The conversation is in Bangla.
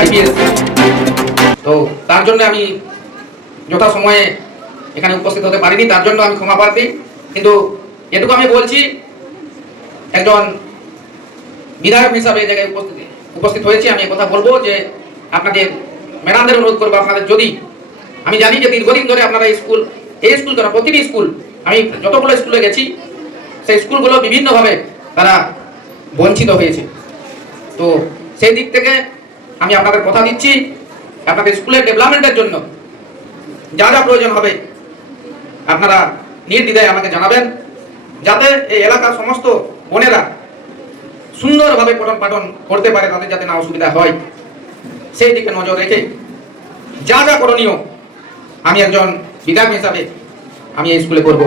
আইপিএস। তো তার জন্য আমি যথাসময়ে এখানে উপস্থিত হতে পারিনি, তার জন্য আমি ক্ষমা প্রার্থী। কিন্তু এটুকু আমি বলছি, একজন বিধায়ক হিসাবে এই জায়গায় উপস্থিত হয়েছি, আমি কথা বলবো যে আপনাদের ম্যাডামদের অনুরোধ করবো, আপনাদের যদি, আমি জানি যে দীর্ঘদিন ধরে আপনারা এই স্কুল কেন প্রতিটি স্কুল, আমি যতগুলো স্কুলে গেছি সেই স্কুলগুলো বিভিন্নভাবে তারা বঞ্চিত হয়েছে। তো সেই দিক থেকে আমি আপনাদের কথা দিচ্ছি, আপনাদের স্কুলের ডেভেলপমেন্টের জন্য যা যা প্রয়োজন হবে আপনারা নির্দ্বিধায় আমাকে জানাবেন, যাতে এই এলাকার সমস্ত বোনেরা সুন্দরভাবে পঠন পাঠন করতে পারে, তাদের যাতে না অসুবিধা হয় সেই দিকে নজর রেখে যা যা করণীয় আমি একজন বিধায়ক হিসাবে আমি এই স্কুলে করব।